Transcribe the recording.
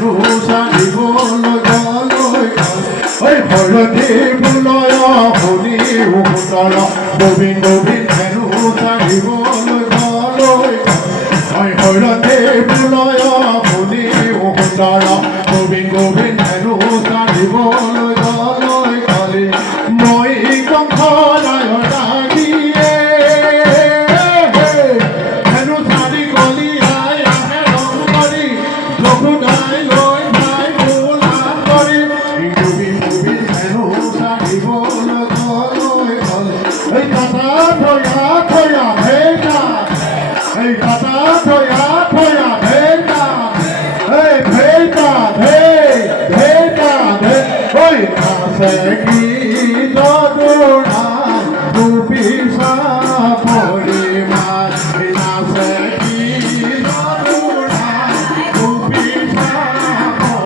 সাজিবলৈ গলৈ ঐ হৰদে ফুলয় শুনি উত্তৰ গোবিন্দ গোবিন্দ হেনো সাজিবলৈ গলৈ ঐ হৰদে ফুলয় শুনি উত্তৰ গোবিন্দ গোবিন্দ হেনো সাজিবলৈ গলৈ কালি মই কংসনায় লাগিয়ে হেনো সাজি গলি আই আহে ৰং কৰি লঘুনাই লৈ ভাই মোলাম কৰি গোবিন্দ গোবিন্দ হেনো সাজিবলৈ গলৈ কালি এই কাটা থয়া থয়া ভেটা এই কাটা থয়া থয়া ভেটা এই ভেটা ভে ভেটা ভে ঐ কাছে কি